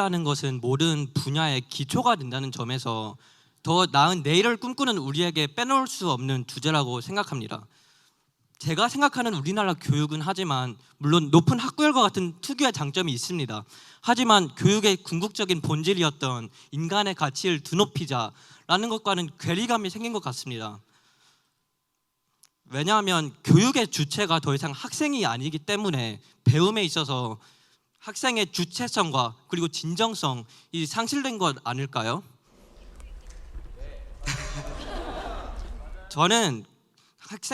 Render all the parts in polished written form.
교육이라는 것은 모든 분야의 기초가 된다는 점에서 더 나은 내일을 꿈꾸는 우리에게 빼놓을 수 없는 주제라고 생각합니다. 제가 생각하는 우리나라 교육은 하지만 물론 높은 학구열과 같은 특유의 장점이 있습니다. 하지만 교육의 궁극적인 본질이었던 인간의 가치를 드높이자라는 것과는 괴리감이 생긴 것 같습니다. 왜냐하면 교육의 주체가 더 이상 학생이 아니기 때문에 배움에 있어서 학생의 주체성과 그리고 진정성이 상실된 것 아닐까요? 저는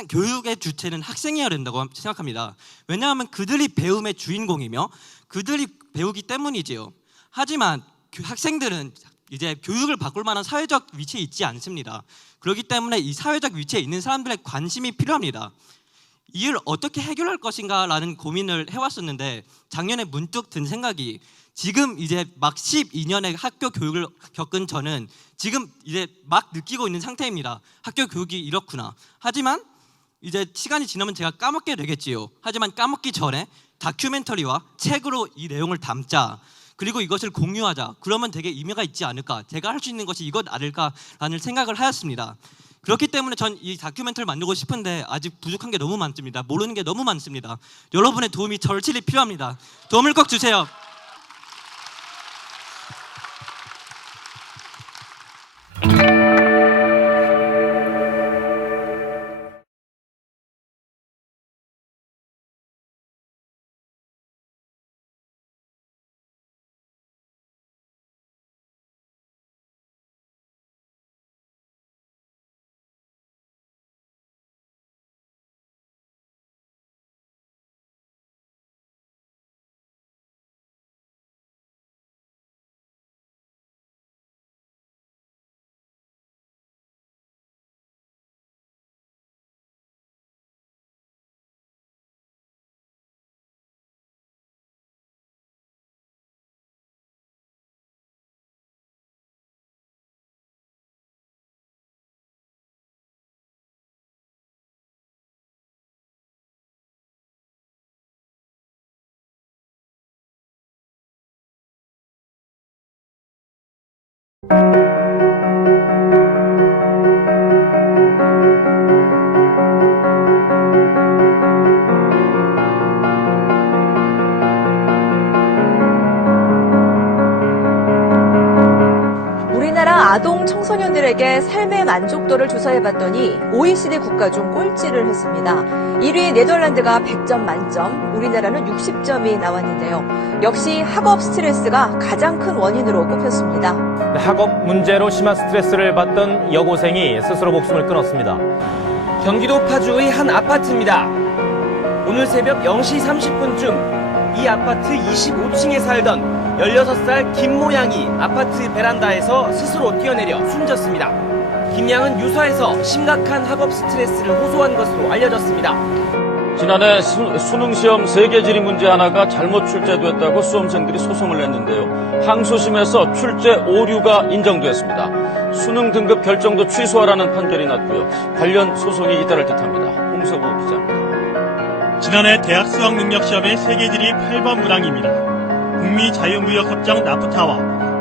교육의 주체는 학생이어야 된다고 생각합니다. 왜냐하면 그들이 배움의 주인공이며 그들이 배우기 때문이지요. 하지만 학생들은 이제 교육을 바꿀 만한 사회적 위치에 있지 않습니다. 그렇기 때문에 이 사회적 위치에 있는 사람들의 관심이 필요합니다. 이를 어떻게 해결할 것인가 라는 고민을 해왔었는데 작년에 문득 든 생각이 지금 이제 막 12년의 학교 교육을 겪은 저는 지금 이제 막 느끼고 있는 상태입니다. 학교 교육이 이렇구나. 하지만 이제 시간이 지나면 제가 까먹게 되겠지요. 하지만 까먹기 전에 다큐멘터리와 책으로 이 내용을 담자. 그리고 이것을 공유하자. 그러면 되게 의미가 있지 않을까. 제가 할 수 있는 것이 이것 아닐까라는 생각을 하였습니다. 그렇기 때문에 전 이 다큐멘터리를 만들고 싶은데 아직 부족한 게 너무 많습니다. 모르는 게 너무 많습니다. 여러분의 도움이 절실히 필요합니다. 도움을 꼭 주세요. 우리나라 아동 청소년들에게 삶의 만족도를 조사해봤더니 OECD 국가 중 꼴찌를 했습니다. 1위 네덜란드가 100점 만점, 우리나라는 60점이 나왔는데요. 역시 학업 스트레스가 가장 큰 원인으로 꼽혔습니다. 학업 문제로 심한 스트레스를 받던 여고생이 스스로 목숨을 끊었습니다. 경기도 파주의 한 아파트입니다. 오늘 새벽 0시 30분쯤 이 아파트 25층에 살던 16살 김모 양이 아파트 베란다에서 스스로 뛰어내려 숨졌습니다. 김 양은 유서에서 심각한 학업 스트레스를 호소한 것으로 알려졌습니다. 지난해 수능시험 3개 지리 문제 하나가 잘못 출제됐다고 수험생들이 소송을 냈는데요. 항소심에서 출제 오류가 인정됐습니다. 수능 등급 결정도 취소하라는 판결이 났고요. 관련 소송이 잇따를 듯합니다. 홍서구 기자입니다. 지난해 대학 수학능력시험의 세계지리 8번 문항입니다. 북미자유무역협정 나프타와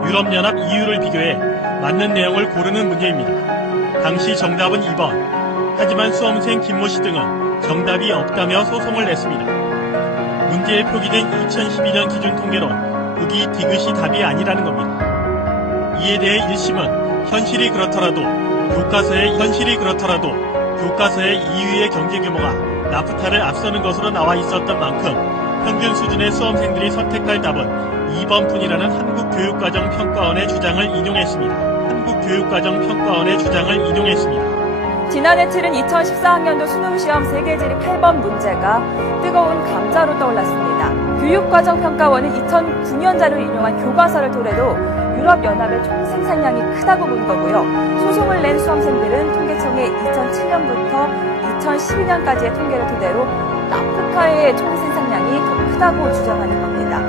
유럽연합 EU를 비교해 맞는 내용을 고르는 문제입니다. 당시 정답은 2번. 하지만 수험생 김모 씨 등은 정답이 없다며 소송을 냈습니다. 문제에 표기된 2012년 기준 통계론 북이 디귿이 답이 아니라는 겁니다. 이에 대해 1심은 현실이 그렇더라도 교과서의 EU의 경제 규모가 나프타를 앞서는 것으로 나와 있었던 만큼 평균 수준의 수험생들이 선택할 답은 2번뿐이라는 한국교육과정평가원의 주장을 인용했습니다. 지난해 치른 2014학년도 수능시험 세계지리 8번 문제가 뜨거운 감자로 떠올랐습니다. 교육과정평가원은 2009년자를 인용한 교과서를 토대로 유럽연합의 총 생산량이 크다고 본 거고요. 소송을 낸 수험생들은 통계청의 2007년부터 2012년까지의 통계를 토대로 나프타의 총 생산량이 더 크다고 주장하는 겁니다.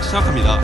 생각합니다.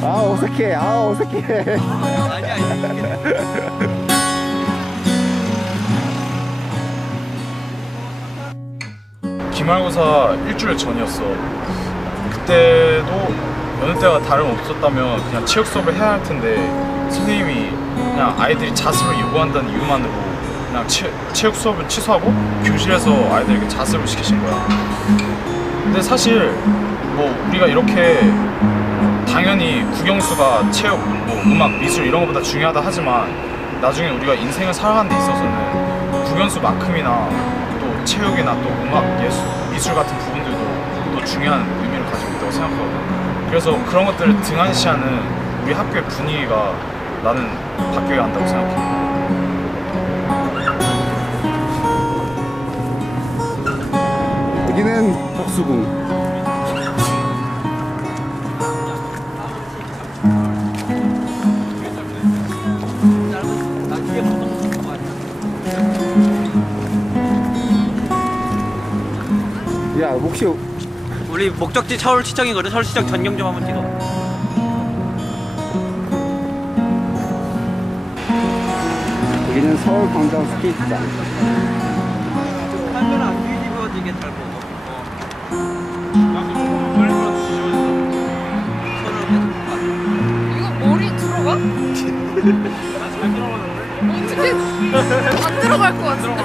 아 어색해. 아 어색해. 기말고사 일주일 전이었어. 그때도 여느 때가 다름없었다면 그냥 체육 수업을 해야 할 텐데 선생님이 그냥 아이들이 자습을 요구한다는 이유만으로 그냥 체육 수업을 취소하고 교실에서 아이들에게 자습을 시키신 거야. 근데 사실 뭐 우리가 이렇게 당연히 국영수가 체육, 뭐 음악, 미술 이런 것보다 중요하다 하지만 나중에 우리가 인생을 살아가는 데 있어서는 국영수만큼이나 또 체육이나 또 음악, 예술, 미술 같은 부분들도 또 중요한 의미를 가지고 있다고 생각하거든. 그래서 그런 것들을 등한시하는 우리 학교의 분위기가 나는 바뀌어야 한다고 생각해. 여기는 덕수궁. 야 혹시 우리 목적지 서울시청이거든. 서울시청 전경 좀 한번 찍어. 여기는 서울광장 스케이트장. 카메라 안 뒤집어지게 잘 보고. 이거 머리 들어가? 어떻게 안 들어갈 것 같은데?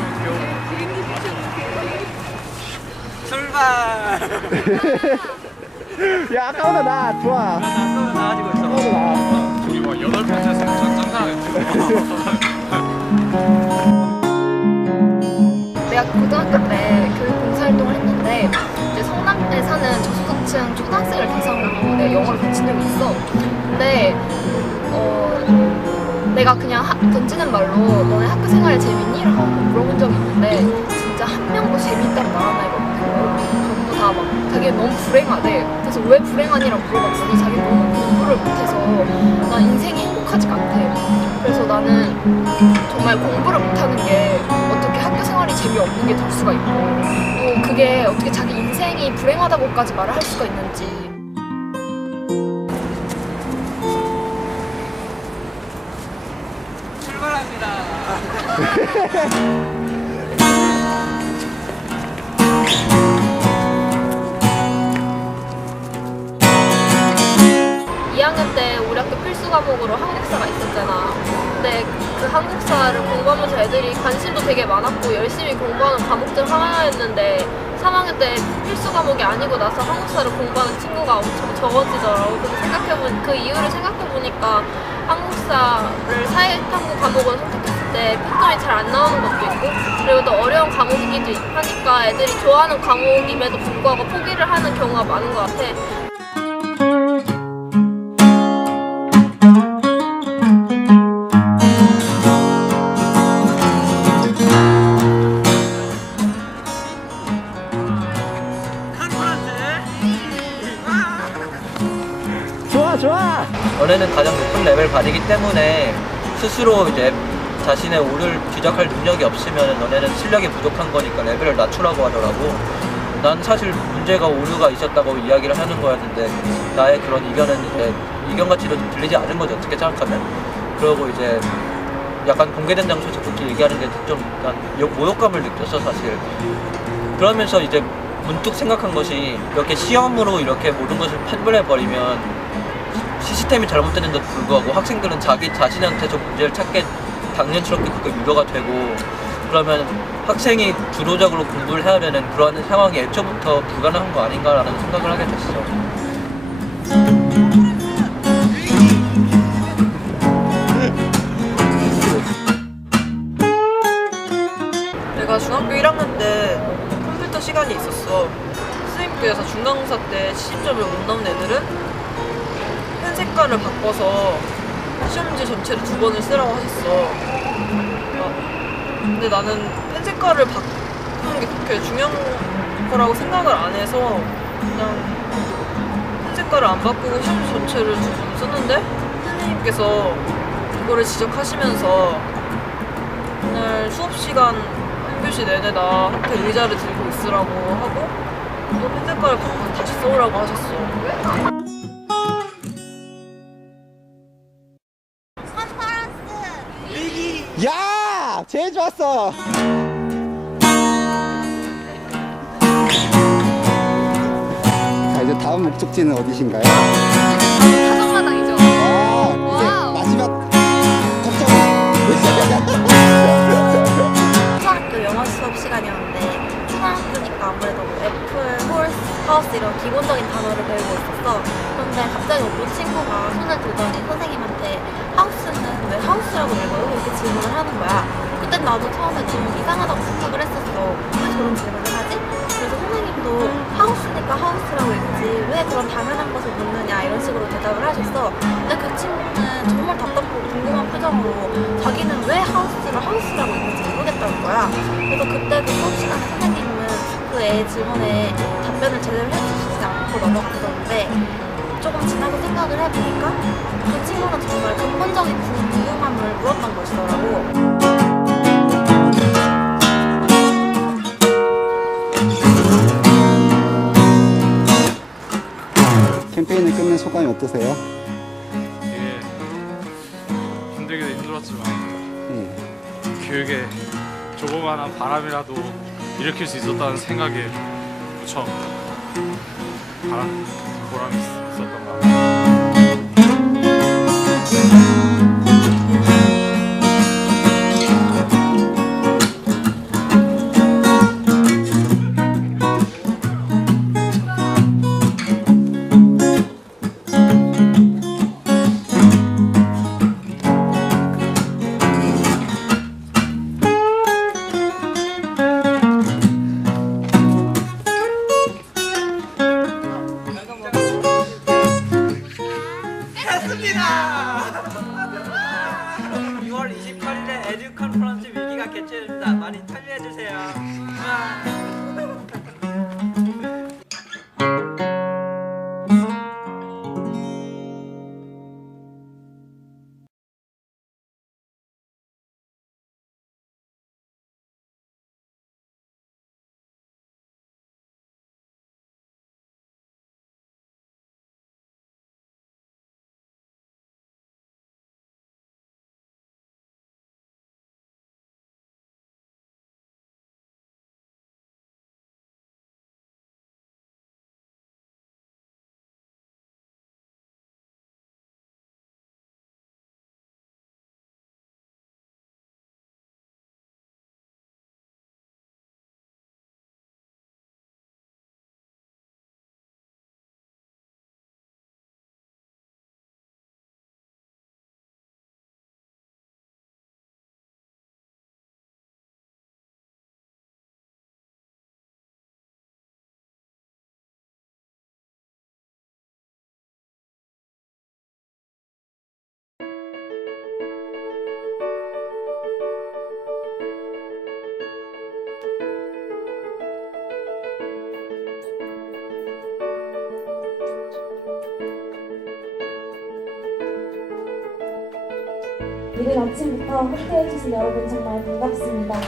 출발. 야 아까보다 나 좋아. 나아지고 있어. 아까보다 나. 우리 막 8번째에서 짱짱하겠지. 내가 고등학교 때 교육봉사활동을 했는데 이제 성남에 사는 저소득층 초등학생을 대상으로 내가 영어를 가르친 적이 있어. 근데 내가 그냥 던지는 말로 너네 학교 생활 재밌니? 라고 물어본 적이 있는데 진짜 한 명도 재밌다고 말하는 애가 없고 전부 다 막 자기 너무 불행하대. 그래서 왜 불행하니라고 물어봤더니 자기 너무 공부를 못해서 난 인생이 행복하지가 않대. 그래서 나는 정말 공부를 못하는 게 어떻게 학교 생활이 재미없는 게 될 수가 있고 또 그게 어떻게 자기 인생이 불행하다고까지 말을 할 수가 있는지. 출발합니다. 때 우리 학교 필수 과목으로 한국사가 있었잖아. 근데 그 한국사를 공부하면서 애들이 관심도 되게 많았고 열심히 공부하는 과목 중 하나였는데 3학년 때 필수 과목이 아니고 나서 한국사를 공부하는 친구가 엄청 적어지더라고. 그래서 그 이유를 생각해보니까 한국사를 사회탐구 과목을 선택했을 때 평점이 잘 안 나오는 것도 있고, 그리고 또 어려운 과목이기도 하니까 애들이 좋아하는 과목임에도 불구하고 포기를 하는 경우가 많은 것 같아. 좋아. 너네는 가장 높은 레벨 반이기 때문에 스스로 이제 자신의 오를 지적할 능력이 없으면 너네는 실력이 부족한 거니까 레벨을 낮추라고 하더라고. 난 사실 문제가 오류가 있었다고 이야기를 하는 거였는데 나의 그런 이견은 이제 이견같이도 좀 들리지 않은 거지, 어떻게 생각하면. 그러고 이제 약간 공개된 장소에서 그렇게 얘기하는 게 좀 난 모욕감을 느꼈어, 사실. 그러면서 이제 문득 생각한 것이 이렇게 시험으로 이렇게 모든 것을 판별해버리면 시스템이 잘못되는데도 불구하고 학생들은 자기 자신한테서 문제를 찾게 당연스럽게 그게 유도가 되고, 그러면 학생이 주도적으로 공부를 해야 되는 그런 상황이 애초부터 불가능한 거 아닌가라는 생각을 하게 됐어. 내가 중학교 1학년 때 컴퓨터 시간이 있었어. 선생님께서 중간고사 때 70점을 못 넣은 애들은 펜 색깔을 바꿔서 시험지 전체를 2번을 쓰라고 하셨어. 근데 나는 펜 색깔을 바꾸는 게 그렇게 중요한 거라고 생각을 안 해서 그냥 펜 색깔을 안 바꾸고 시험지 전체를 2번 썼는데, 선생님께서 그거를 지적하시면서 그날 수업 시간 한 교시 내내 나한테 의자를 들고 있으라고 하고 또 펜 색깔을 바꿔서 다시 써오라고 하셨어. 야! 제일 좋았어. 자, 이제 다음 목적지는 어디신가요? 가정마당이죠. 이제 마지막 걱정. 초등학교 영어 수업 시간이었는데 초등학교니까 아무래도 애플, 홀스, 하우스 이런 기본적인 단어를 배우고 있었어. 그런데 갑자기 어떤 친구가 손을 들더니 선생님한테 하우스는 왜 하우스라고 읽어요? 이렇게 질문을 하는 거야. 그땐 나도 처음에 좀 이상하다고 생각을 했었어. 왜 저런 질문을 하지? 그래서 선생님도 하우스니까 하우스라고 읽지 왜 그런 당연한 것을 묻느냐 이런 식으로 대답을 하셨어. 근데 그 친구는 정말 답답하고 궁금한 표정으로 자기는 왜 하우스를 하우스라고 읽는지 모르겠다는 거야. 그래서 그때 그 수업 시간에 선생님은 그 애의 질문에 답변을 제대로 해주시지 않고 넘어갔었는데, 조금 지나고 생각을 해보니까 그 친구는 정말 근본적인 궁금함을 물었던 것이더라고. 캠페인을 끝낸 소감이 어떠세요? 되게 힘들기도 힘들었지만 교육에 조그마한 바람이라도 일으킬 수 있었다는 생각에 무척 보람이 있었던 것 같아요. 했습니다! 6월 28일에 에듀 컨퍼런스 위기가 개최됩니다. 많이 참여해주세요. 이른 아침부터 함께해주신 여러분 정말 반갑습니다.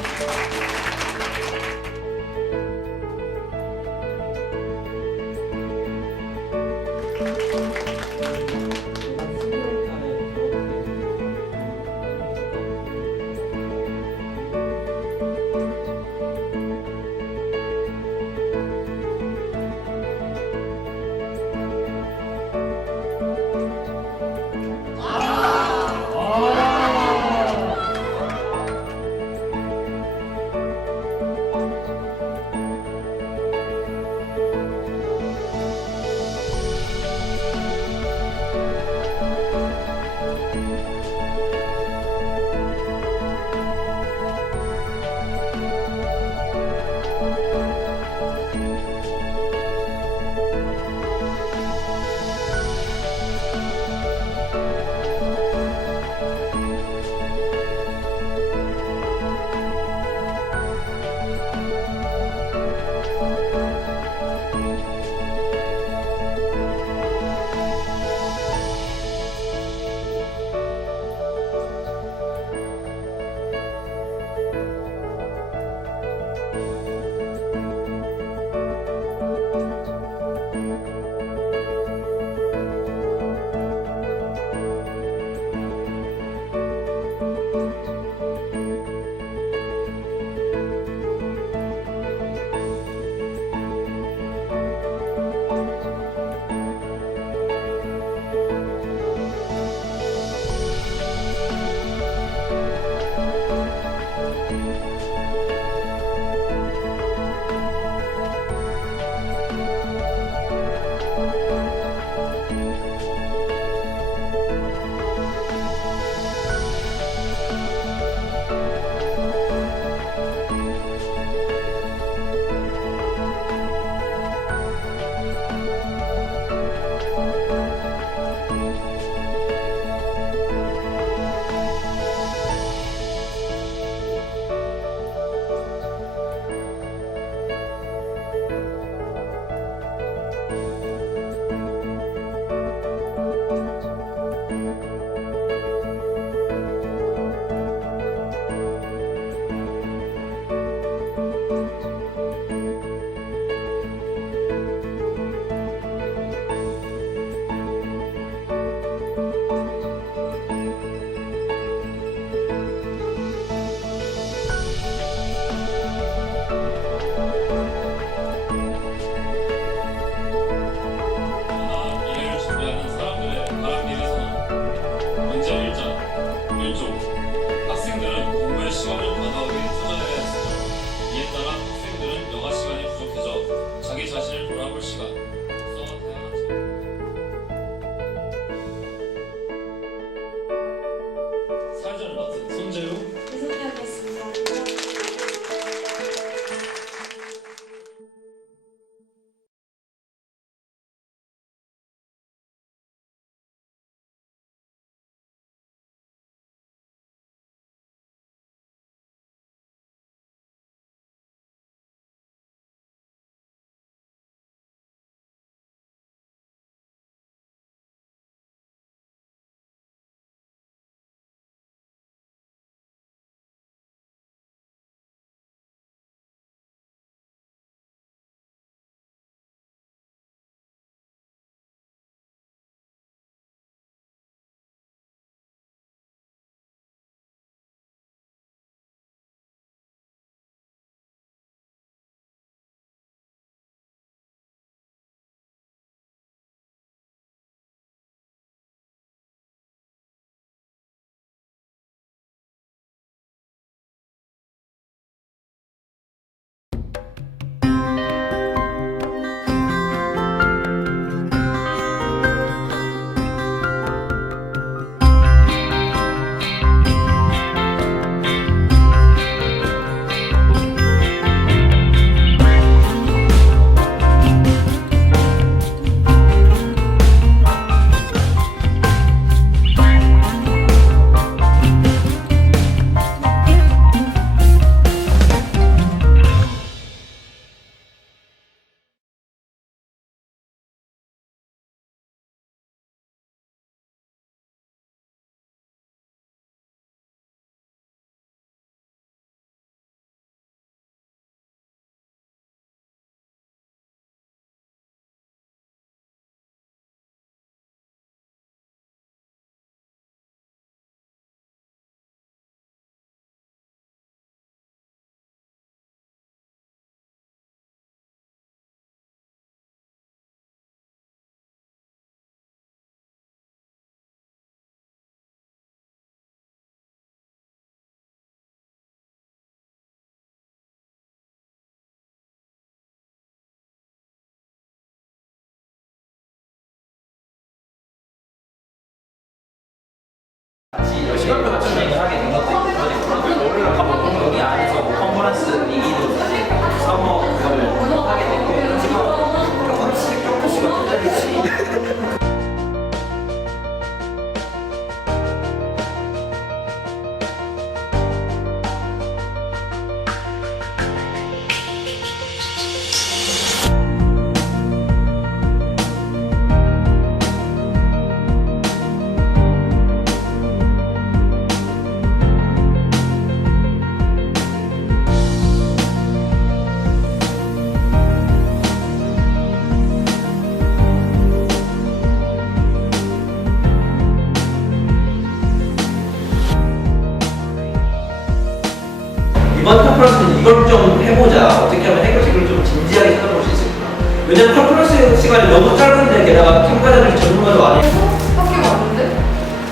시간이 너무 짧은데 게다가 참가자들이 전문가도 아니고 학교 왔는데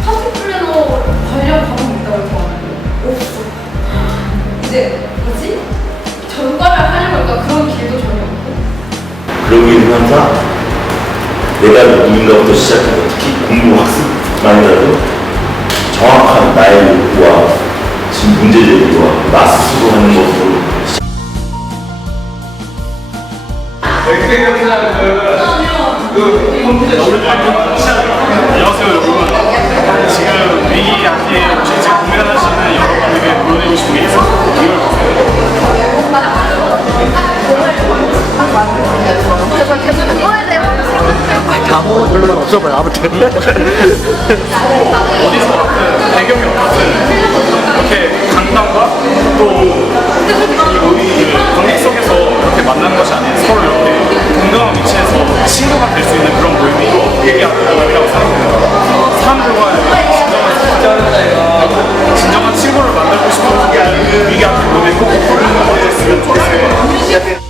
파티 플래너 관련 과목이 있다고 해서 왔는데 없어. 이제 뭐지? 전과를 하려고 하니까 그런 길도 전혀 없고. 그러고 있는 항상 내가 누군가부터 시작해서 특히 공부 학습만이라도 정확한 나의 욕구와 지금 문제 제기와 나 스스로 하는 것으로 안녕하세요 여러분. 지금 위기한테 혹시 고민하시는 여러분에게 보여드리고 싶은 게 있어요. 이걸 뭐 별로만 없어봐요. 아무튼. 어디서 왔든 배경이 어떻든 이렇게 강남과 또이 관객 속에서 이렇게 만나는 것이 아닌 서로 이렇게 동등한 위치에서 친구가 될 수 있는 그런 모임이 되게 앞으로라고 생각합니다. 사람들과 진정한 친구를 만들고 싶은 게 위기 앞에 모델 꼭 부르는 거였으면 좋겠어요.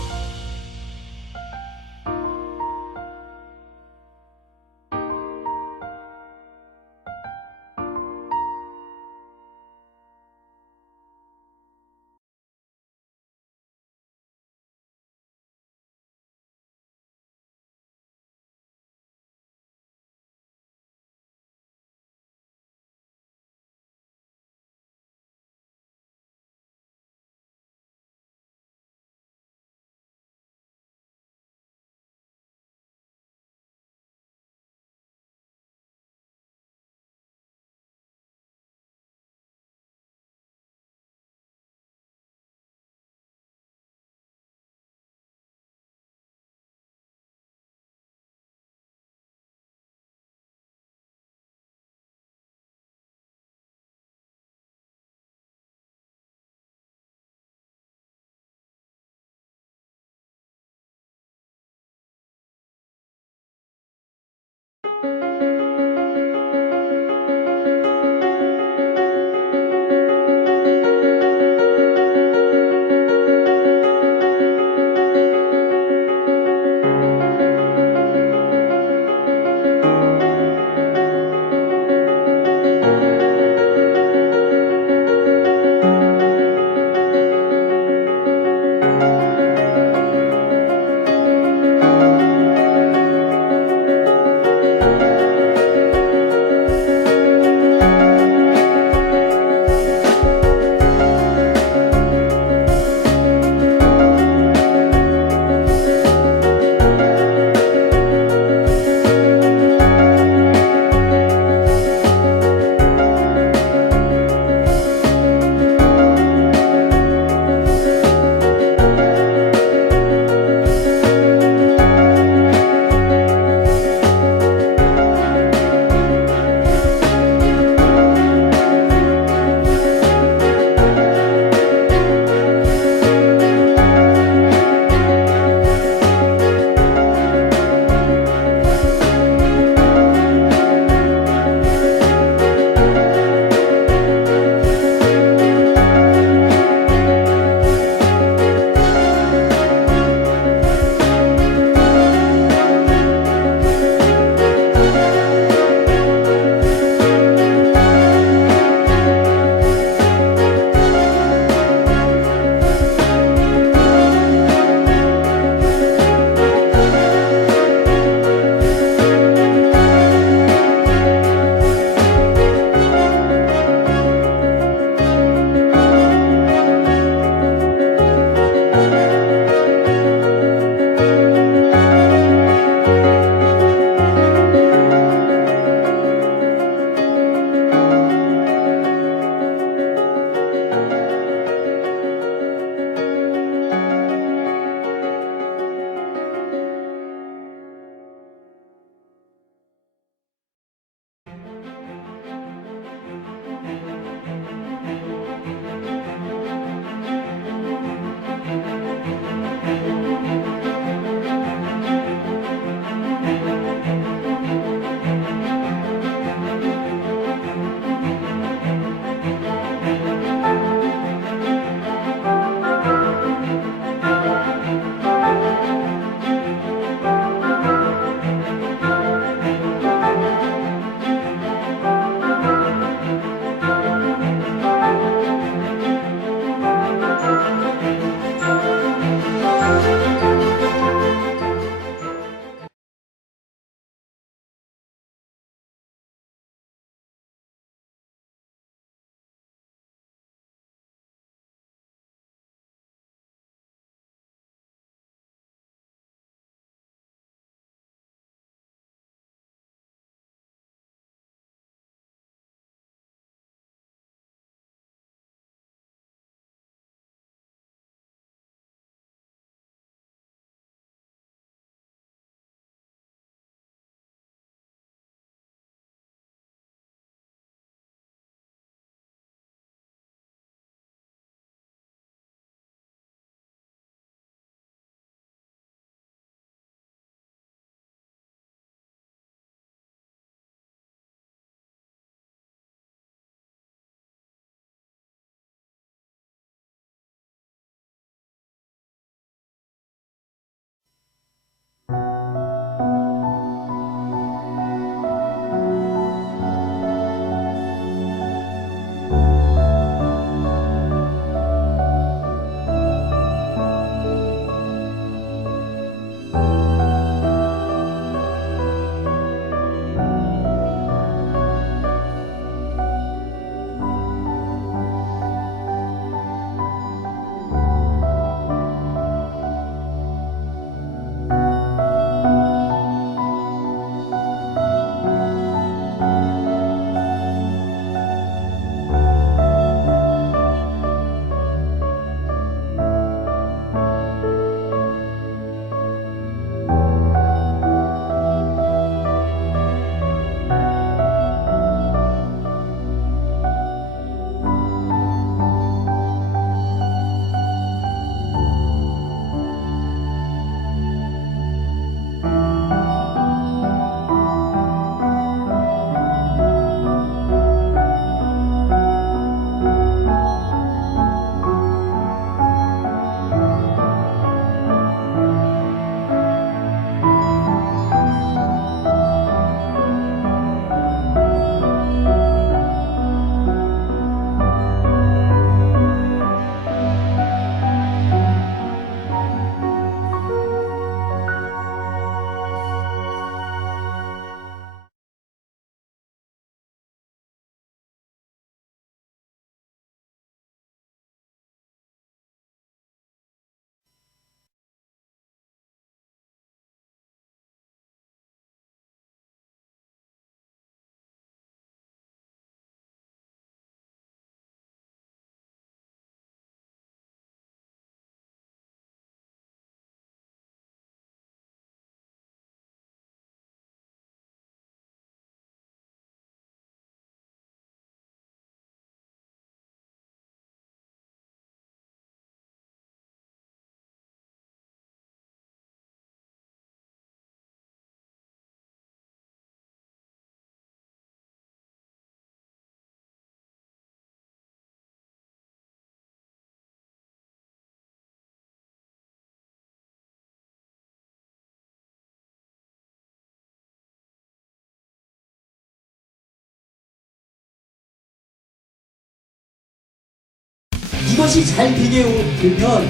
이것이 잘 비교되면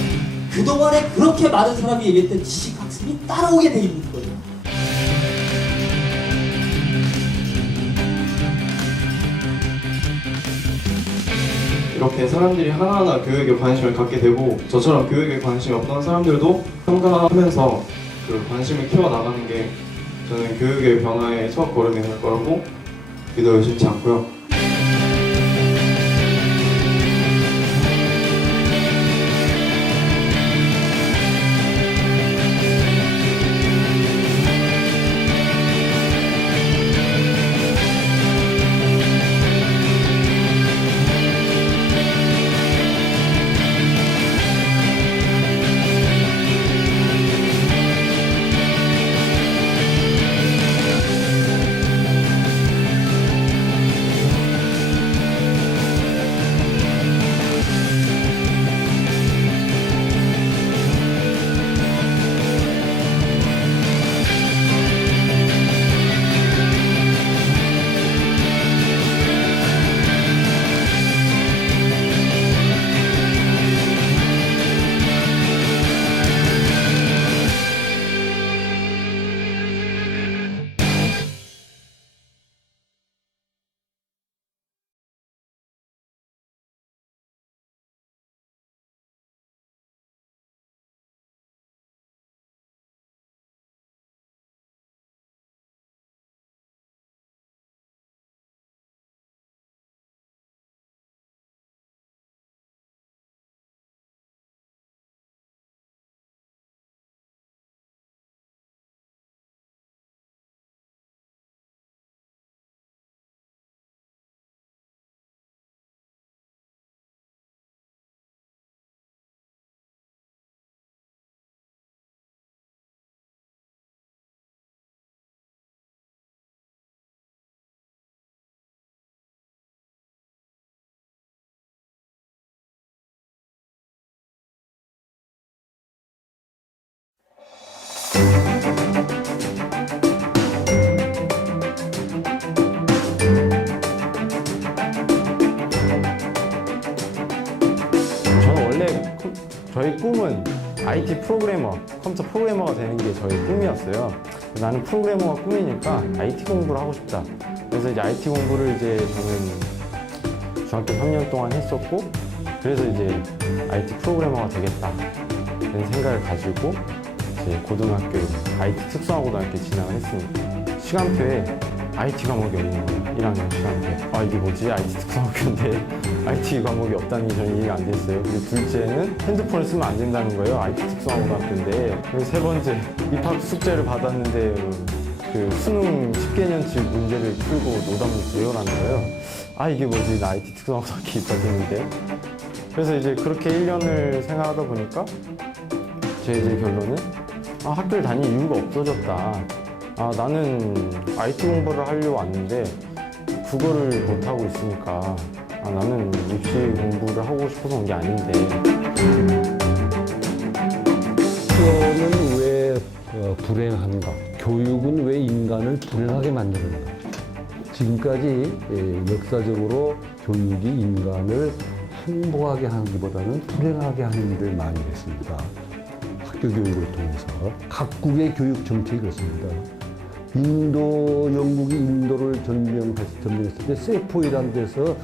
그동안에 그렇게 많은 사람이 얘기했던 지식학습이 따라오게 돼 있는 거예요. 이렇게 사람들이 하나하나 교육에 관심을 갖게 되고 저처럼 교육에 관심이 없던 사람들도 참가하면서 그 관심을 키워나가는 게 저는 교육의 변화의 첫 걸음이 될 거라고 믿어 의심치 않고요. 저는 원래 저희 꿈은 IT 프로그래머, 컴퓨터 프로그래머가 되는 게 저희 꿈이었어요. 나는 프로그래머가 꿈이니까 IT 공부를 하고 싶다. 그래서 이제 IT 공부를 이제 저는 중학교 3년 동안 했었고, 그래서 이제 IT 프로그래머가 되겠다 이런 생각을 가지고 이제 고등학교 IT 특성화고등학교에 진학을 했습니다. 시간표에 IT 과목이 없는 거예요. 1학년 시간표에. 아, 이게 뭐지? IT 특성화고인데 IT 과목이 없다는 게 저는 이해가 안 됐어요. 그리고 둘째는 핸드폰을 쓰면 안 된다는 거예요. IT 특성화고등학교인데. 그리고 세 번째, 입학 숙제를 받았는데 그 수능 10개년치 문제를 풀고 노답을 배우라는 거예요. 아, 이게 뭐지? 나 IT 특성화고등학교 입학했는데. 그래서 이제 그렇게 1년을 생활하다 보니까 제 이제 결론은 학교를 다닐 이유가 없어졌다. 나는 IT 공부를 하려고 왔는데 그거를 못하고 있으니까 나는 입시 공부를 하고 싶어서 온 게 아닌데. 학교는 왜 불행한가? 교육은 왜 인간을 불행하게 만드는가? 지금까지 역사적으로 교육이 인간을 행복하게 하기보다는 불행하게 하는 일을 많이 했습니다. 학교 교육을 통해서. 각국의 교육 정책이 그렇습니다. 영국이 인도를 점령했을 때 세포이라는 데서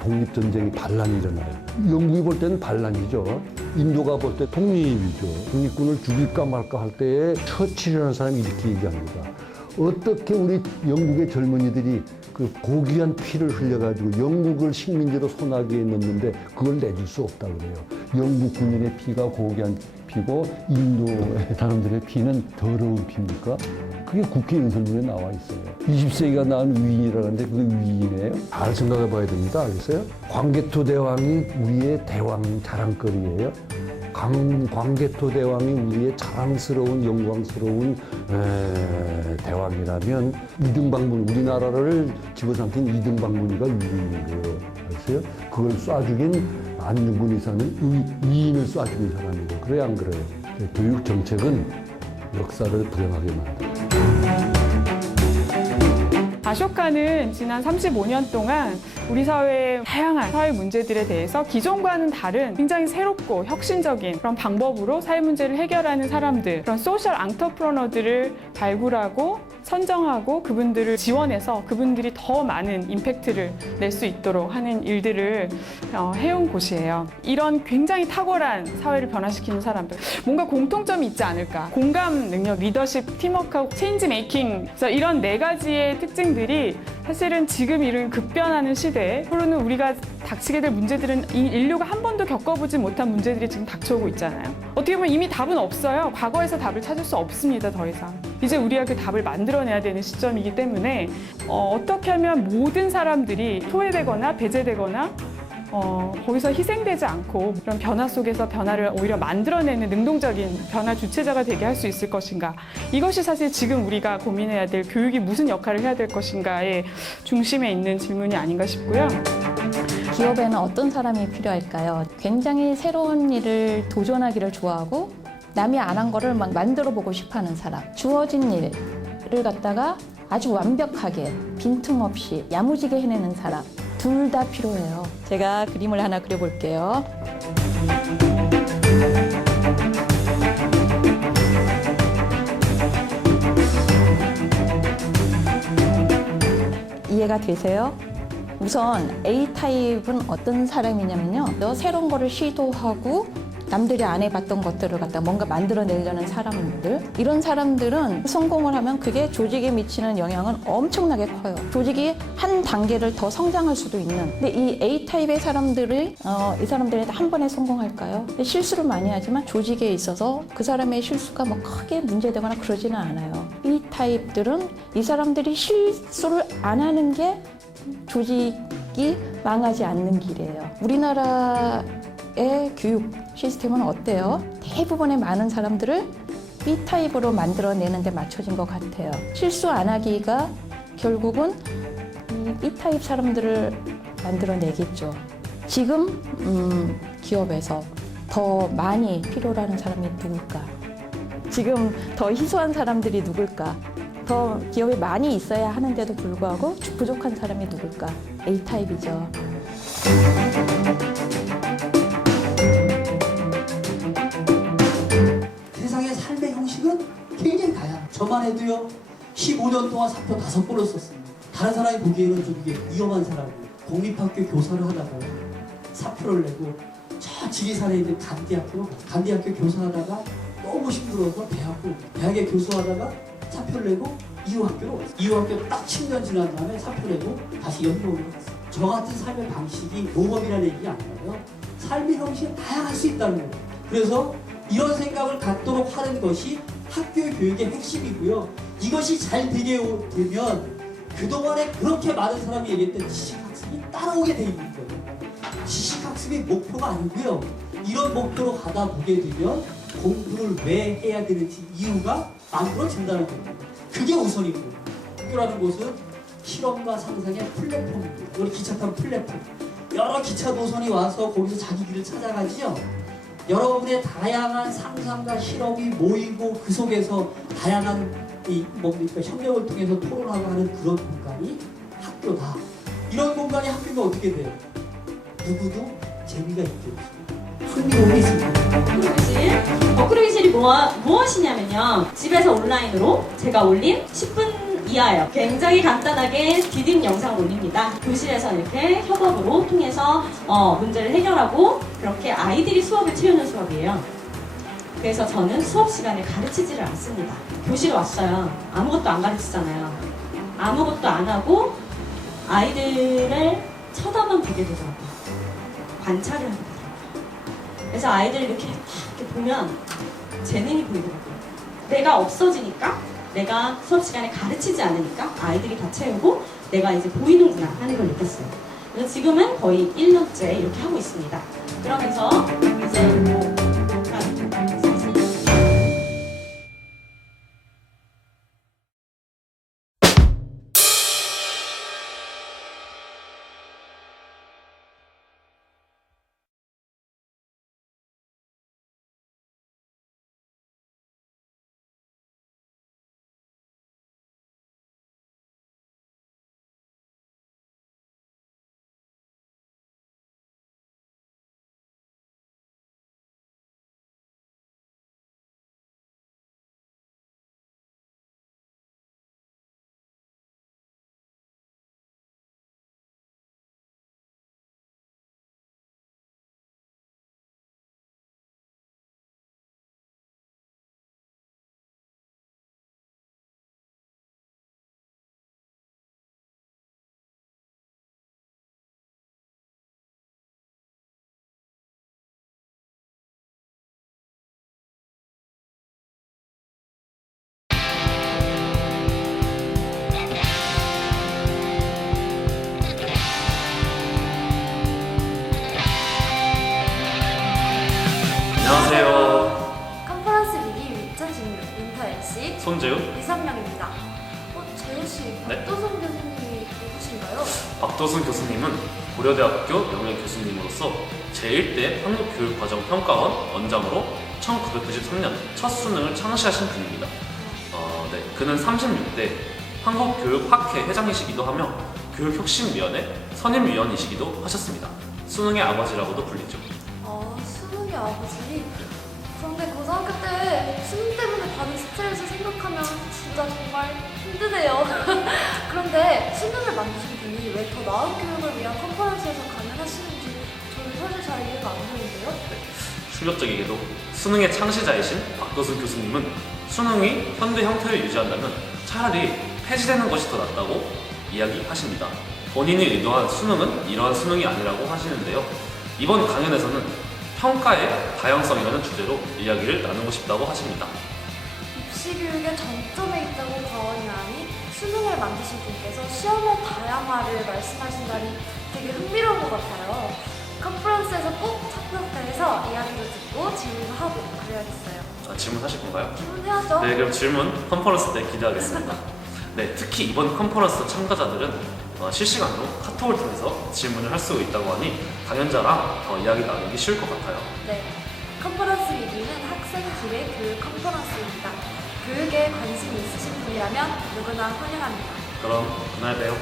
독립전쟁이 반란이 일어나요. 영국이 볼 때는 반란이죠. 인도가 볼 때 독립이죠. 독립군을 죽일까 말까 할 때에 처칠이라는 사람이 이렇게 얘기합니다. 어떻게 우리 영국의 젊은이들이 그 고귀한 피를 흘려가지고 영국을 식민지로 소나기에 넣는데 그걸 내줄 수 없다 그래요. 영국 군인의 피가 고귀한 피고 인도의 사람들의 피는 더러운 피입니까? 그게 국회 연설문에 나와 있어요. 20세기가 낳은 위인이라는데 그게 위인이에요? 잘 생각해 봐야 됩니다. 알겠어요? 광개토 대왕이 우리의 대왕 자랑거리예요. 광개토 대왕이 우리의 자랑스러운 영광스러운 대왕이라면 이등방문, 우리나라를 집어삼킨 이등방문이가 위인인 거예요. 알았어요? 그걸 쏴 죽인 안중근 의사는 위인을 쏴 죽인 사람이고, 그래야 안 그래요? 교육 정책은 역사를 불행하게 만들어요. 아쇼카는 지난 35년 동안 우리 사회의 다양한 사회 문제들에 대해서 기존과는 다른 굉장히 새롭고 혁신적인 그런 방법으로 사회 문제를 해결하는 사람들, 그런 소셜 앙터프러너들을 발굴하고 선정하고 그분들을 지원해서 그분들이 더 많은 임팩트를 낼 수 있도록 하는 일들을 해온 곳이에요. 이런 굉장히 탁월한 사회를 변화시키는 사람들, 뭔가 공통점이 있지 않을까. 공감 능력, 리더십, 팀워크하고 체인지 메이킹. 그래서 이런 네 가지의 특징들이 사실은 지금 이런 급변하는 시대에 앞으로는 우리가 닥치게 될 문제들은 이 인류가 한 번도 겪어보지 못한 문제들이 지금 닥쳐오고 있잖아요. 어떻게 보면 이미 답은 없어요. 과거에서 답을 찾을 수 없습니다, 더 이상. 이제 우리가 그 답을 만들어내야 되는 시점이기 때문에 어떻게 하면 모든 사람들이 소외되거나 배제되거나 거기서 희생되지 않고 이런 변화 속에서 변화를 오히려 만들어내는 능동적인 변화 주체자가 되게 할 수 있을 것인가. 이것이 사실 지금 우리가 고민해야 될 교육이 무슨 역할을 해야 될 것인가의 중심에 있는 질문이 아닌가 싶고요. 기업에는 어떤 사람이 필요할까요? 굉장히 새로운 일을 도전하기를 좋아하고 남이 안 한 거를 막 만들어 보고 싶어 하는 사람. 주어진 일을 갖다가 아주 완벽하게 빈틈없이 야무지게 해내는 사람. 둘 다 필요해요. 제가 그림을 하나 그려볼게요. 이해가 되세요? 우선 A타입은 어떤 사람이냐면요. 새로운 거를 시도하고 남들이 안 해봤던 것들을 갖다 뭔가 만들어내려는 사람들. 이런 사람들은 성공을 하면 그게 조직에 미치는 영향은 엄청나게 커요. 조직이 한 단계를 더 성장할 수도 있는. 근데 이 A타입의 사람들이 이 사람들이 한 번에 성공할까요? 실수를 많이 하지만 조직에 있어서 그 사람의 실수가 뭐 크게 문제되거나 그러지는 않아요. B타입들은 이 사람들이 실수를 안 하는 게 조직이 망하지 않는 길이에요. 우리나라의 교육 시스템은 어때요? 대부분의 많은 사람들을 B타입으로 만들어내는 데 맞춰진 것 같아요. 실수 안 하기가 결국은 이 B타입 사람들을 만들어내겠죠. 지금 기업에서 더 많이 필요로 하는 사람이 누굴까? 지금 더 희소한 사람들이 누굴까? 더 기업에 많이 있어야 하는데도 불구하고 부족한 사람이 누굴까? A타입이죠. 세상의 삶의 형식은 굉장히 다양해요. 저만 해도요 15년 동안 사표 5번을 썼습니다. 다른 사람이 보기에는 좀 이게 위험한 사람이에요. 공립학교 교사를 하다가 사표를 내고 저 지리산에 있는 간디학교 교사하다가 너무 힘들어서 대학에 교수하다가 사표를 내고 이후학교로 왔어요. 이후학교 딱 10년 지난 다음에 사표를 내고 다시 연구원으로 갔어요. 저 같은 삶의 방식이 모범이라는 얘기 아니라요. 삶의 형식은 다양할 수 있다는 거예요. 그래서 이런 생각을 갖도록 하는 것이 학교 교육의 핵심이고요. 이것이 잘 되게 되면 그동안에 그렇게 많은 사람이 얘기했던 지식학습이 따라오게 돼 있는 거예요. 지식학습이 목표가 아니고요. 이런 목표로 가다 보게 되면 공부를 왜 해야 되는지 이유가 만들어진다는 겁니다. 그게 우선이고, 학교라는 곳은 실험과 상상의 플랫폼입니다. 우리 기차 탄 플랫폼. 여러 기차 노선이 와서 거기서 자기 길을 찾아가지요. 여러분의 다양한 상상과 실험이 모이고 그 속에서 다양한 협력을 통해서 토론하고 하는 그런 공간이 학교다. 이런 공간이 학교면 어떻게 돼요? 누구도 재미가 있게 없습니다. 흥미로움이 있습니다. 버클교실 무엇이냐면요. 집에서 온라인으로 제가 올린 10분 이하예요. 굉장히 간단하게 디딤 영상을 올립니다. 교실에서 이렇게 협업으로 통해서 문제를 해결하고 그렇게 아이들이 수업을 채우는 수업이에요. 그래서 저는 수업 시간에 가르치지를 않습니다. 교실에 왔어요. 아무것도 안 가르치잖아요. 아무것도 안 하고 아이들을 쳐다만 보게 되더라고요. 관찰을 하게 되더라고요. 그래서 아이들 이렇게 보면 재능이 보이더라고요. 내가 없어지니까, 내가 수업 시간에 가르치지 않으니까 아이들이 다 채우고 내가 이제 보이는구나 하는 걸 느꼈어요. 그래서 지금은 거의 1년째 이렇게 하고 있습니다. 그러면서 이제 손재훈, 이상명입니다. 재훈씨, 네. 박도성 교수님이 누구신가요? 박도순 교수님은 고려대학교 명예 교수님으로서 제1대 한국교육과정평가원 원장으로 1993년 첫 수능을 창시하신 분입니다. 네, 그는 36대 한국교육학회 회장이시기도 하며 교육혁신위원회 선임위원이시기도 하셨습니다. 수능의 아버지라고도 불리죠. 수능의 아버지? 그런데 고등학교 때 수능 때문에 받은 스트레스 생각하면 진짜 정말 힘드네요. 그런데 수능을 만드신 분이 왜 더 나은 교육을 위한 컨퍼런스에서 강연하시는지 저는 사실 잘 이해가 안 되는데요. 충격적이게도 수능의 창시자이신 박도순 교수님은 수능이 현대 형태를 유지한다면 차라리 폐지되는 것이 더 낫다고 이야기하십니다. 본인이 의도한 수능은 이러한 수능이 아니라고 하시는데요. 이번 강연에서는 평가의 다양성이라는 주제로 이야기를 나누고 싶다고 하십니다. 입시교육의 정점에 있다고 과언이 아니 수능을 만드신 분께서 시험의 다양화를 말씀하신다니 되게 흥미로운 것 같아요. 컨퍼런스에서 꼭 참석해서 이야기도 듣고 질문도 하고 그래야겠어요. 질문하실 건가요? 질문해야죠. 네, 그럼 질문 컨퍼런스 때 기대하겠습니다. 네, 특히 이번 컨퍼런스 참가자들은 실시간으로 카톡을 통해서 질문을 할 수 있다고 하니 강연자랑 더 이야기 나누기 쉬울 것 같아요. 네, 컨퍼런스 위기는 학생들의 교육 컨퍼런스입니다. 교육에 관심이 있으신 분이라면 누구나 환영합니다. 그럼 그날 봬요.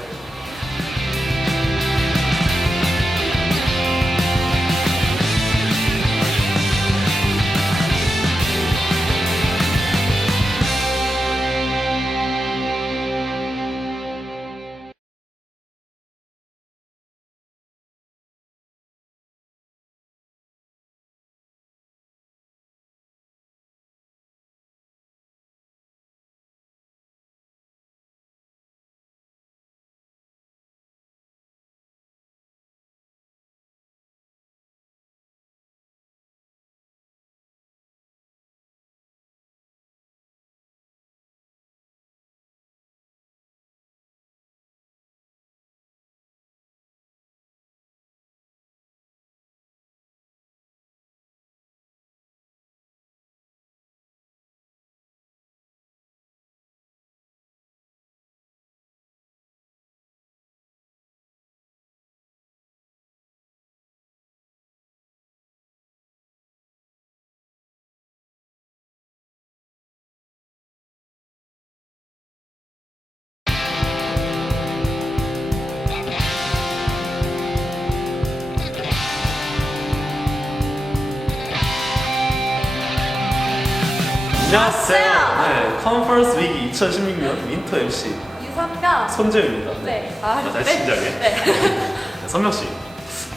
안녕하세요. 네, 컨퍼런스 위기 2016년 윈터 MC 유선명 손재우입니다. 네. 다시 진지하게. 네. 선명 씨,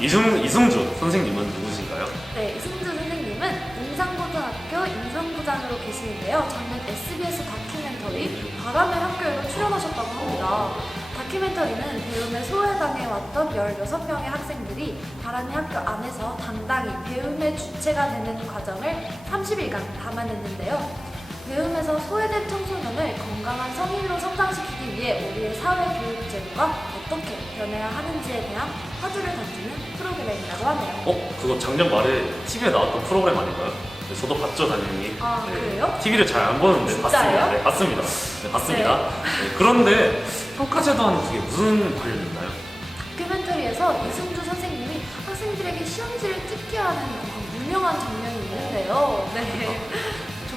이승주 선생님은 누구신가요? 네, 이승주 선생님은 인상고등학교 인성부장으로 계시는데요. 작년 SBS 다큐멘터리 바람의 학교에도 출연하셨다고 합니다. 다큐멘터리는 배움에 소외당해왔던 16명의 학생들이 바람의 학교 안에서 당당히 배움의 주체가 되는 과정을 30일간 담아냈는데요. 배움에서 소외된 청소년을 건강한 성인으로 성장시키기 위해 우리의 사회 교육 제도가 어떻게 변해야 하는지에 대한 화두를 던지는 프로그램이라고 하네요. 그거 작년 말에 TV에 나왔던 프로그램 아닌가요? 네, 저도 봤죠, 당연히. 아, 네, 그래요? TV를 잘 안 보는데 진짜요? 봤습니다. 네, 봤습니다. 네, 그런데 평가제도와는 그게 무슨 관련이 있나요? 다큐멘터리에서 이승주 선생님이 학생들에게 시험지를 찍게 하는 유명한 장면이 있는데요. 네.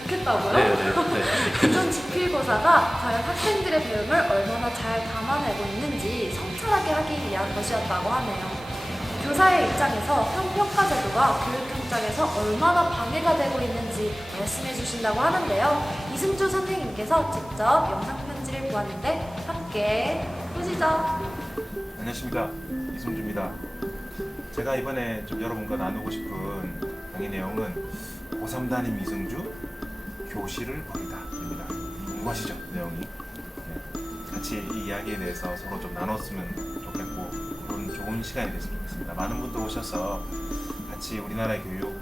좋겠다고요? 네. 이전 지필고사가 과연 학생들의 배움을 얼마나 잘 담아내고 있는지 성찰하게 하기 위한 것이었다고 하네요. 교사의 입장에서 평가제도가 교육 현장에서 얼마나 방해가 되고 있는지 말씀해 주신다고 하는데요. 이승주 선생님께서 직접 영상 편지를 보았는데 함께 보시죠. 안녕하십니까, 이승주입니다. 제가 이번에 좀 여러분과 나누고 싶은 강의 내용은 고3 담임 이승주 교실을 버리다입니다. 궁금하시죠, 내용이? 네. 같이 이 이야기에 대해서 서로 좀 나눴으면 좋겠고 그런 좋은 시간이 됐으면 좋겠습니다. 많은 분들 오셔서 같이 우리나라의 교육,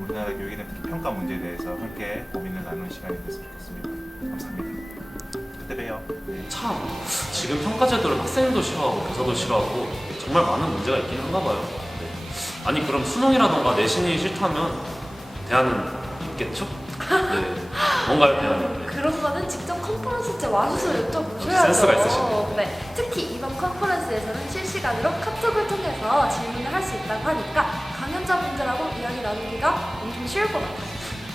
우리나라 교육에 대한 특히 평가 문제에 대해서 함께 고민을 나누는 시간이 됐으면 좋겠습니다. 감사합니다. 그때 봬요. 네. 참, 지금 평가제도를 학생도 싫어하고 교사도 싫어하고 정말 많은 문제가 있긴 한가 봐요. 네. 아니 그럼 수능이라던가 내신이 싫다면 대안은 있겠죠? 네. 뭔가요, 대안이? 네. 그런 거는 직접 컨퍼런스 때 와셔서 여쭤보셔야죠. 센스가 있으시네요. 네, 특히 이번 컨퍼런스에서는 실시간으로 카톡을 통해서 질문을 할 수 있다고 하니까 강연자분들하고 이야기 나누기가 엄청 쉬울 것 같아요.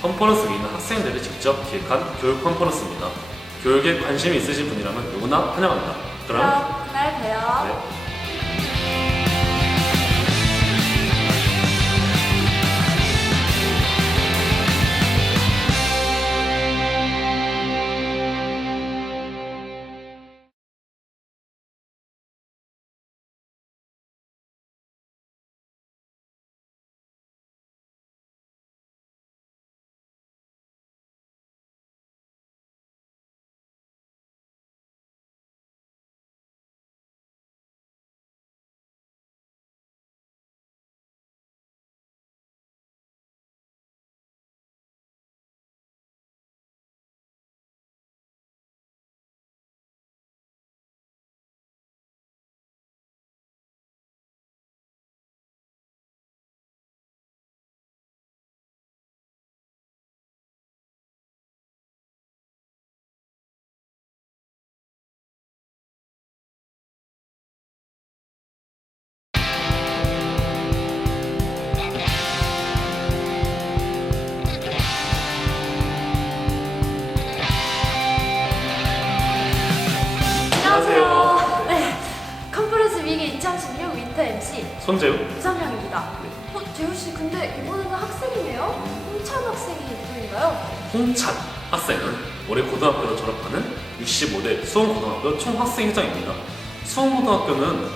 컨퍼런스 위는 학생들이 직접 기획한 교육 컨퍼런스입니다. 교육에 관심이 있으신 분이라면 누구나 환영합니다. 그럼 그날 봬요. 네. 안녕하세요. 네, 컨퍼런스 위기 2016 윈터 MC 손재우. 이상명입니다. 재우 씨, 근데 이번에는 학생이네요? 홍찬 학생이 누구인가요? 홍찬 학생은 올해 고등학교를 졸업하는 65대 수원고등학교 총학생회장입니다. 수원고등학교는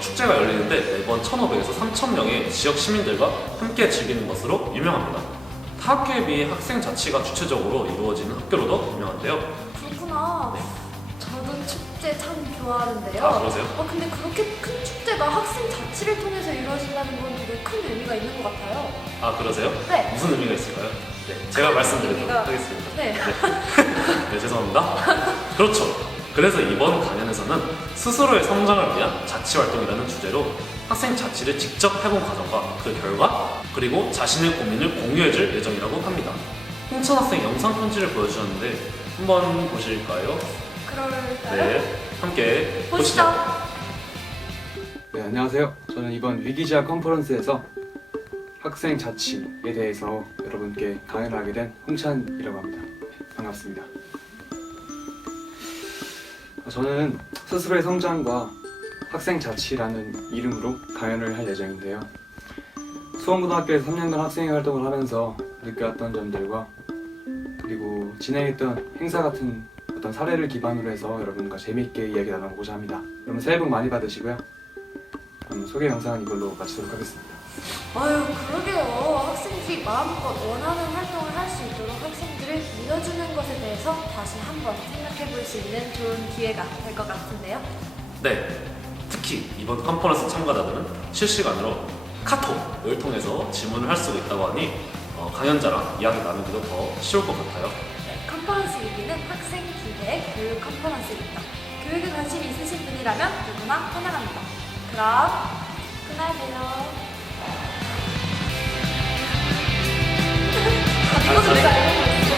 축제가 열리는데 매번 1,500에서 3,000명의 지역 시민들과 함께 즐기는 것으로 유명합니다. 타 학교에 비해 학생 자치가 주체적으로 이루어지는 학교로도 유명한데요. 그렇구나. 저도 축제 참 좋아하는데요. 아, 그러세요? 근데 그렇게 큰 축제가 학생 자치를 통해서 이루어진다는 건 되게 큰 의미가 있는 것 같아요. 아, 그러세요? 네. 무슨 의미가 있을까요? 네, 제가 말씀드리도록 의미가- 하겠습니다. 네. 네, 죄송합니다. 그렇죠. 그래서 이번 강연에서는 스스로의 성장을 위한 자치활동이라는 주제로 학생 자치를 직접 해본 과정과 그 결과, 그리고 자신의 고민을 공유해줄 예정이라고 합니다. 홍천 학생 영상 편지를 보여주셨는데 한번 보실까요? 그럴까요? 네, 함께 보시죠. 네, 안녕하세요. 저는 이번 위기지학 컨퍼런스에서 학생 자치에 대해서 여러분께 강연을 하게 된 홍찬이라고 합니다. 반갑습니다. 저는 스스로의 성장과 학생 자치라는 이름으로 강연을 할 예정인데요. 수원고등학교에서 3년간 학생회 활동을 하면서 느꼈던 점들과 그리고 진행했던 행사 같은 어떤 사례를 기반으로 해서 여러분과 재미있게 이야기 나눠보고자 합니다. 여러분 새해 복 많이 받으시고요. 그럼 소개 영상은 이걸로 마치도록 하겠습니다. 아유, 그러게요. 학생들이 마음껏 원하는 활동을 할 수 있도록 학생들을 믿어주는 것에 대해서 다시 한번 생각해 볼 수 있는 좋은 기회가 될 것 같은데요. 네, 특히 이번 컨퍼런스 참가자들은 실시간으로 카톡을 통해서 질문을 할 수가 있다고 하니 강연자랑 이야기 나누기도 더 쉬울 것 같아요. 네, 컨퍼런스 위기는 학생 기획 교육 컨퍼런스입니다. 교육에 관심이 있으신 분이라면 누구나 환영합니다. 그럼 그날 봬요. 이것도 내가 알고 있어.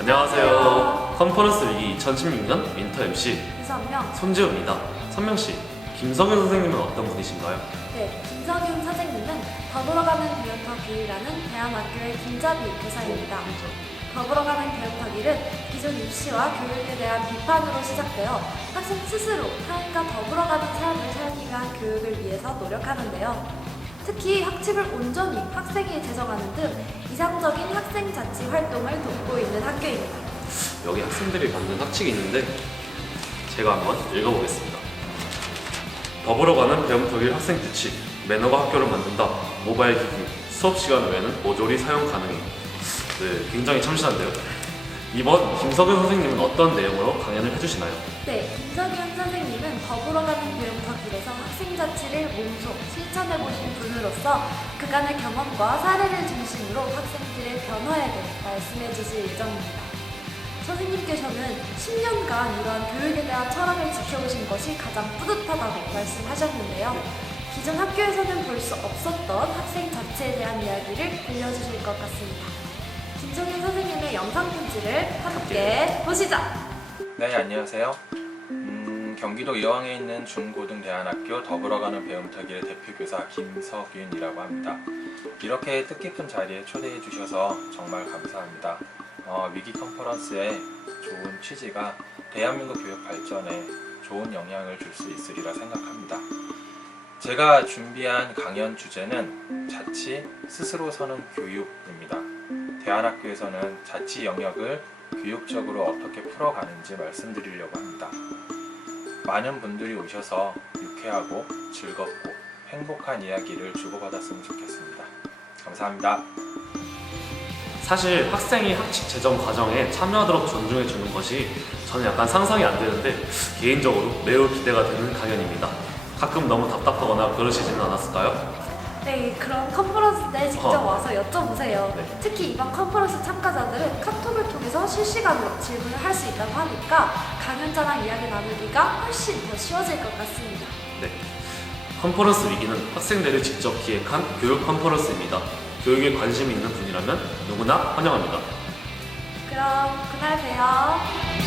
안녕하세요. 컨퍼런스 위기 2016년 윈터 MC 이선명. 손지우입니다. 선명씨, 김성현 선생님은 어떤 분이신가요? 네, 김석윤 선생님은 더불어가는 교육터길이라는 대한학교의 김자비 교사입니다. 더불어가는 교육터길은 기존 입시와 교육에 대한 비판으로 시작되어 학생 스스로 타인과 더불어가는 삶을 살기 위한 교육을 위해서 노력하는데요. 특히 학칙을 온전히 학생이 제정하는 등 이상적인 학생 자치 활동을 돕고 있는 학교입니다. 여기 학생들이 받는 학칙이 있는데 제가 한번 읽어보겠습니다. 더불어가는 배움터길 학생 규칙, 매너가 학교를 만든다. 모바일 기기, 수업 시간 외에는 모조리 사용 가능해. 네, 굉장히 참신한데요. 이번 김석윤 선생님은 어떤 내용으로 강연을 해주시나요? 네, 김석윤 선생님은 더불어가는 교육터길에서 학생 자치를 몸소 실천해보신 분으로서 그간의 경험과 사례를 중심으로 학생들의 변화에 대해 말씀해 주실 예정입니다. 선생님께서는 10년간 이러한 교육에 대한 철학을 지켜오신 것이 가장 뿌듯하다고 말씀하셨는데요. 기존 학교에서는 볼 수 없었던 학생 자체에 대한 이야기를 들려주실 것 같습니다. 김성현 선생님의 영상 편지를 함께 보시죠. 네, 안녕하세요. 경기도 여왕에 있는 중고등대안학교 더불어가는 배움터길의 대표교사 김석윤이라고 합니다. 이렇게 뜻깊은 자리에 초대해 주셔서 정말 감사합니다. 위기 컨퍼런스의 좋은 취지가 대한민국 교육 발전에 좋은 영향을 줄 수 있으리라 생각합니다. 제가 준비한 강연 주제는 자치, 스스로 서는 교육입니다. 대안학교에서는 자치 영역을 교육적으로 어떻게 풀어가는지 말씀드리려고 합니다. 많은 분들이 오셔서 유쾌하고 즐겁고 행복한 이야기를 주고받았으면 좋겠습니다. 감사합니다. 사실 학생이 학칙 제정 과정에 참여하도록 존중해 주는 것이 저는 약간 상상이 안 되는데 개인적으로 매우 기대가 되는 강연입니다. 가끔 너무 답답하거나 그러시지는 않았을까요? 네, 그럼 컨퍼런스 때 직접 와서 여쭤보세요. 네. 특히 이번 컨퍼런스 참가자들은 카톡을 통해서 실시간으로 질문을 할 수 있다고 하니까 강연자랑 이야기 나누기가 훨씬 더 쉬워질 것 같습니다. 네. 컨퍼런스 위기는 학생들이 직접 기획한 교육 컨퍼런스입니다. 교육에 관심이 있는 분이라면 누구나 환영합니다. 그럼 그날 봬요.